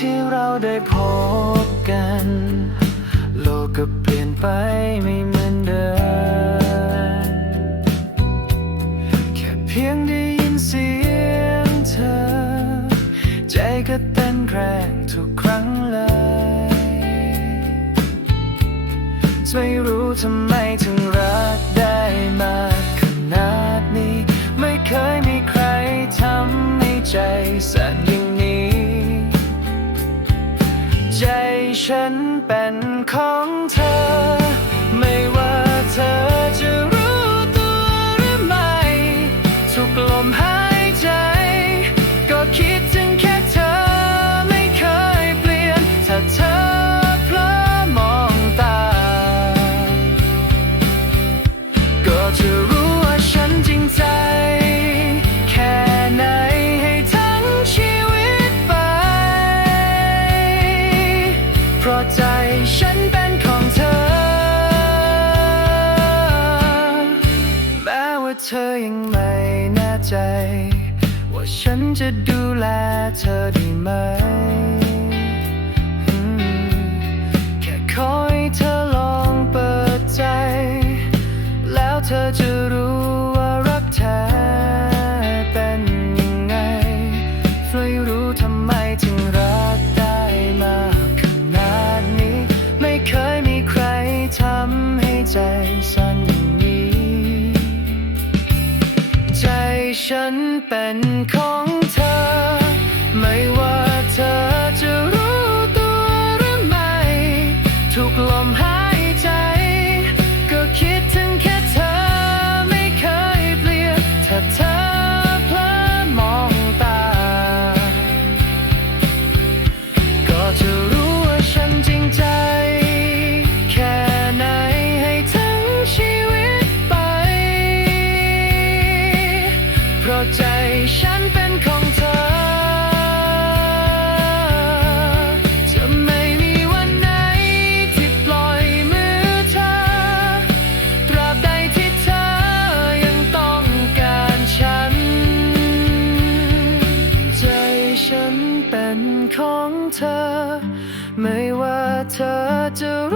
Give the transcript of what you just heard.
ที่เราได้พบกัน โลกก็เปลี่ยนไปไม่เหมือนเดิม แค่เพียงได้ยินเสียงเธอ ใจก็เต้นแรงทุกครั้งเลยไม่รู้ทำไมถึงรักได้มากขนา ฉันเป็นของเธอ ไม่ว่าเธอจะรู้ตัวหรือไม่ ทุกลมหายใจ ก็คิดถึงแค่เธอไม่เคยเปลี่ยน ถ้าเธอเพลอมองตา ก็จะ ยังไม่แน่ใจ ว่าฉันจะดูแลเธอได้ไหมอืมแค่ขอให้เธอลองเปิดใจ แล้วเธอจะรู้ ฉันเป็นของเธอ ไม่ว่าเธอจะรู้ตัวหรือไม่ ทุกลมหายใจ ก็คิดถึงแค่เธอไม่เคยเปลี่ยนถ้าเธอ ใจฉันเป็นของเธอ จะไม่มีวันไหนที่ปล่อยมือเธอ ตราบใดที่เธอยังต้องการฉัน ใจฉันเป็นของเธอ ไม่ว่าเธอจะรู้